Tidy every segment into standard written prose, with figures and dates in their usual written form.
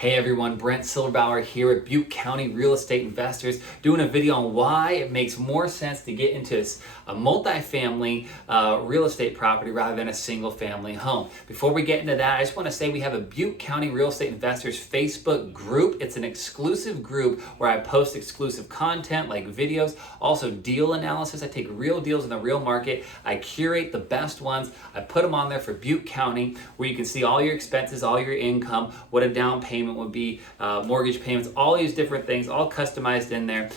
Hey everyone, Brent Silverbauer here at Butte County Real Estate Investors, doing a video on why it makes more sense to get into a multifamily real estate property rather than a single family home. Before we get into that, I just want to say we have a Butte County Real Estate Investors Facebook group. It's an exclusive group where I post exclusive content like videos, also deal analysis. I take real deals in the real market. I curate the best ones. I put them on there for Butte County where you can see all your expenses, all your income, what a down payment would be, mortgage payments, all these different things, all customized in there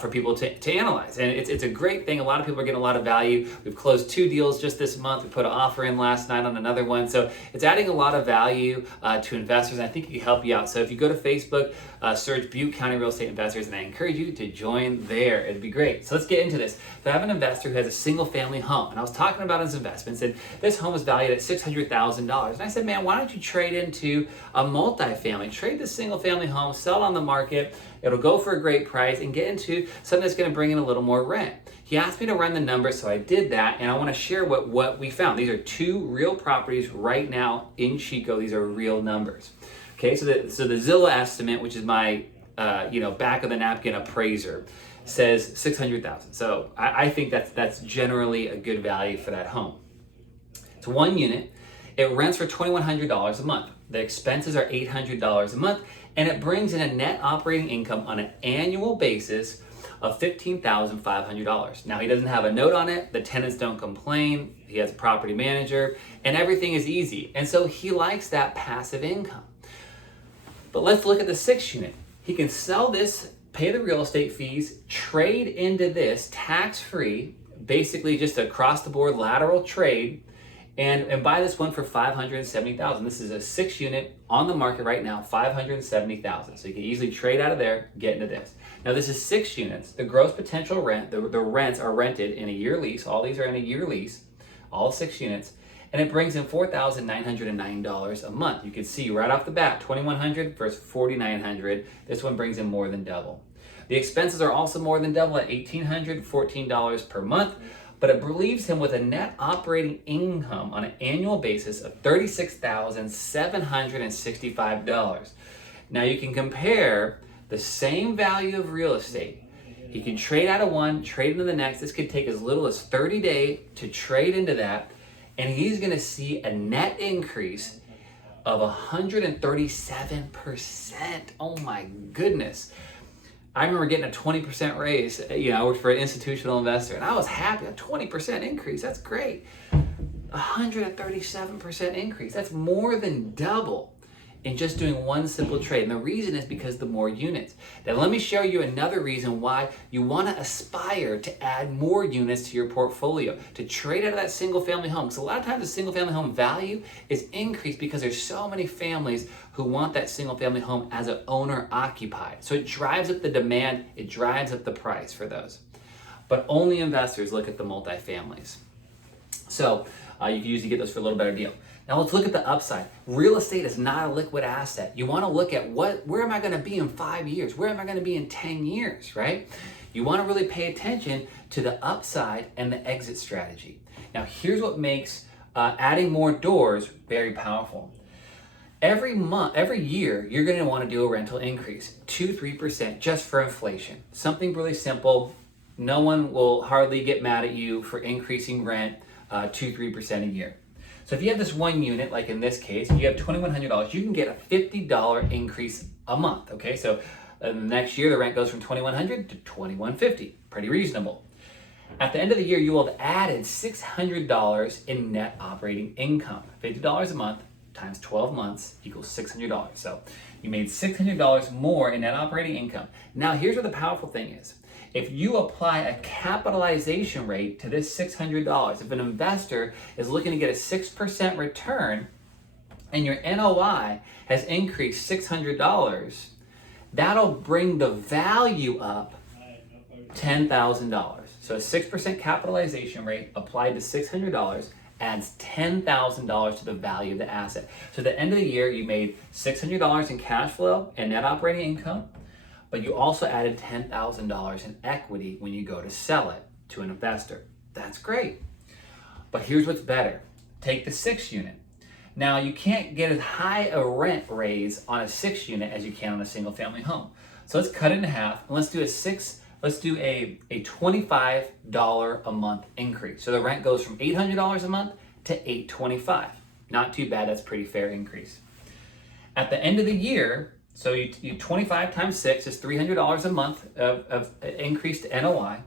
for people to analyze. And it's a great thing. A lot of people are getting a lot of value. We've closed 2 deals just this month. We put an offer in last night on another one. So it's adding a lot of value to investors, and I think it can help you out. So if you go to Facebook, search Butte County Real Estate Investors, and I encourage you to join there. It'd be great. So let's get into this. So I have an investor who has a single family home, and I was talking about his investments, and this home is valued at $600,000. And I said, man, why don't you trade into a multifamily? Trade the single family home, sell it on the market. It'll go for a great price and get into something that's going to bring in a little more rent. He asked me to run the numbers, so I did that, and I want to share what we found. These are 2 real properties right now in Chico. These are real numbers. Okay, so the Zillow estimate, which is my back of the napkin appraiser, says $600,000. So I think that's generally a good value for that home. It's 1 unit. It rents for $2,100 a month. The expenses are $800 a month, and it brings in a net operating income on an annual basis of $15,500. Now, he doesn't have a note on it. The tenants don't complain. He has a property manager, and everything is easy. And so he likes that passive income. But let's look at the 6 unit. He can sell this, pay the real estate fees, trade into this tax-free, basically just across the board lateral trade, and buy this one for $570,000. This is a 6 unit on the market right now, $570,000. So you can easily trade out of there, get into this. Now this is 6 units. The gross potential rent, the rents are rented in a year lease. All these are in a year lease, all 6 units. And it brings in $4,909 a month. You can see right off the bat, $2,100 versus $4,900. This one brings in more than double. The expenses are also more than double at $1,814 per month, but it leaves him with a net operating income on an annual basis of $36,765. Now you can compare the same value of real estate. He can trade out of one, trade into the next. This could take as little as 30 days to trade into that. And he's going to see a net increase of 137%. Oh my goodness. I remember getting a 20% raise. I worked for an institutional investor, and I was happy. A 20% increase, that's great. 137% increase, that's more than double in just doing one simple trade. And the reason is because the more units. Now let me show you another reason why you want to aspire to add more units to your portfolio, to trade out of that single family home. Because a lot of times the single family home value is increased because there's so many families who want that single family home as an owner occupied. So it drives up the demand, it drives up the price for those. But only investors look at the multifamilies. So you can usually get those for a little better deal. Now let's look at the upside. Real estate is not a liquid asset. You want to look at where am I going to be in 5 years? Where am I going to be in 10 years, right? You want to really pay attention to the upside and the exit strategy. Now here's what makes adding more doors very powerful. Every year, you're going to want to do a rental increase, 2-3% just for inflation. Something really simple. No one will hardly get mad at you for increasing rent 2-3% a year. So if you have this 1 unit, like in this case, you have $2,100, you can get a $50 increase a month, okay? So the next year, the rent goes from $2,100 to $2,150, pretty reasonable. At the end of the year, you will have added $600 in net operating income. $50 a month times 12 months equals $600. So you made $600 more in net operating income. Now here's where the powerful thing is. If you apply a capitalization rate to this $600, if an investor is looking to get a 6% return and your NOI has increased $600, that'll bring the value up $10,000. So a 6% capitalization rate applied to $600 adds $10,000 to the value of the asset. So at the end of the year, you made $600 in cash flow and net operating income, but you also added $10,000 in equity when you go to sell it to an investor. That's great. But here's what's better. Take the 6 unit. Now, you can't get as high a rent raise on a 6 unit as you can on a single family home. So let's cut it in half and let's do a $25 a month increase. So the rent goes from $800 a month to $825. Not too bad, that's a pretty fair increase. At the end of the year, so you 25 times 6 is $300 a month of increased NOI.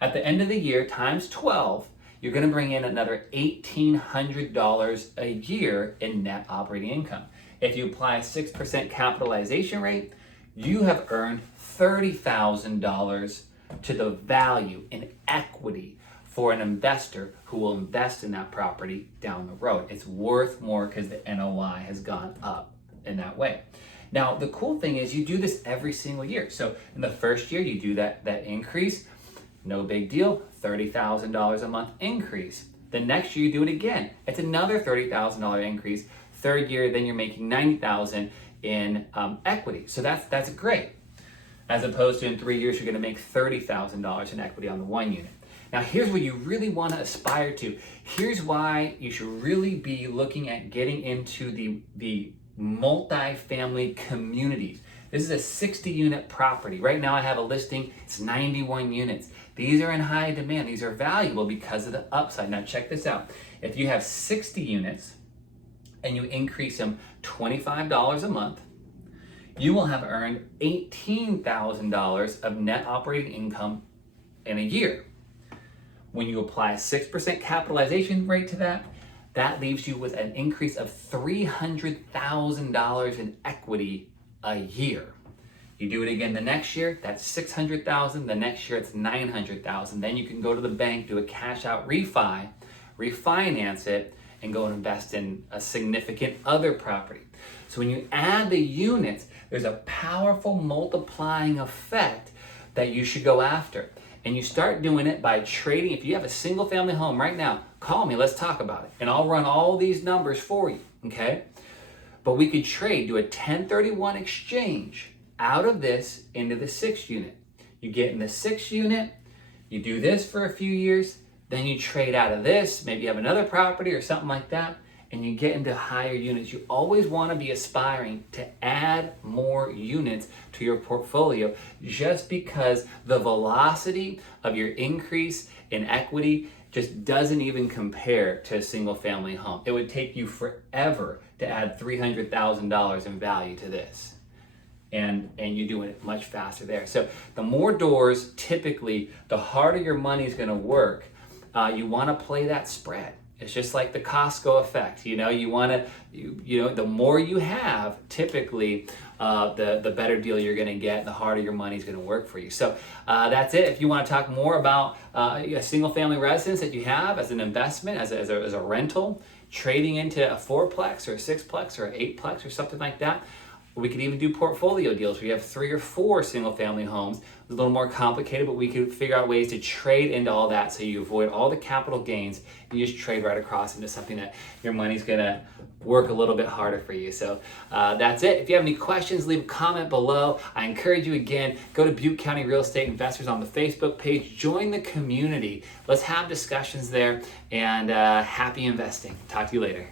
At the end of the year, times 12, you're going to bring in another $1,800 a year in net operating income. If you apply a 6% capitalization rate, you have earned $30,000 to the value in equity for an investor who will invest in that property down the road. It's worth more because the NOI has gone up in that way. Now, the cool thing is you do this every single year. So in the first year, you do that increase, no big deal, $30,000 a month increase. The next year you do it again. It's another $30,000 increase. Third year, then you're making $90,000 in equity. So that's great. As opposed to in 3 years, you're gonna make $30,000 in equity on the 1 unit. Now here's what you really wanna aspire to. Here's why you should really be looking at getting into the multifamily communities. This is a 60 unit property. Right now I have a listing, it's 91 units. These are in high demand. These are valuable because of the upside. Now check this out. If you have 60 units and you increase them $25 a month, you will have earned $18,000 of net operating income in a year. When you apply a 6% capitalization rate to that, that leaves you with an increase of $300,000 in equity a year. You do it again the next year, that's $600,000. The next year, it's $900,000. Then you can go to the bank, do a cash out refinance it, and go and invest in a significant other property. So when you add the units, there's a powerful multiplying effect that you should go after. And you start doing it by trading. If you have a single family home right now, call me, let's talk about it. And I'll run all these numbers for you, okay? But we could trade, do a 1031 exchange out of this into the 6 unit. You get in the 6 unit, you do this for a few years, then you trade out of this, maybe you have another property or something like that, and you get into higher units. You always want to be aspiring to add more units to your portfolio just because the velocity of your increase in equity just doesn't even compare to a single family home. It would take you forever to add $300,000 in value to this. And you're doing it much faster there. So the more doors, typically, the harder your money is going to work. You want to play that spread. It's just like the Costco effect. You know, you want to, the more you have, typically, the better deal you're going to get, the harder your money is going to work for you. So that's it. If you want to talk more about a single family residence that you have as an investment, as a rental, trading into a 4-plex or a 6-plex or an 8-plex or something like that, we could even do portfolio deals where you have 3 or 4 single family homes. It's a little more complicated, but we could figure out ways to trade into all that so you avoid all the capital gains and you just trade right across into something that your money's gonna work a little bit harder for you. So that's it. If you have any questions, leave a comment below. I encourage you again, go to Butte County Real Estate Investors on the Facebook page, join the community. Let's have discussions there, and happy investing. Talk to you later.